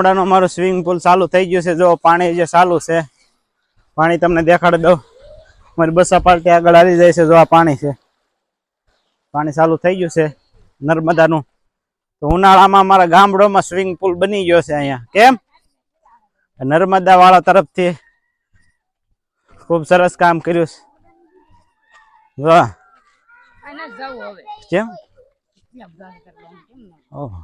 ગામડાનું અમારું swimming pool ચાલુ થઈ ગયું છે. જો પાણી જે ચાલુ છે, પાણી તમને દેખાડી દઉં. અમારી બસા પાર્ટી આગળ આવી જાય છે. જો આ પાણી છે, પાણી ચાલુ થઈ ગયું છે નર્મદાનું. તો ઉનાળામાં અમારા ગામડામાં સ્વિમિંગ પુલ બની ગયો છે અહીંયા. કેમ? નર્મદા વાળા તરફથી ખૂબ સરસ કામ કર્યું છે. વાહ, કેમ? ઓહો,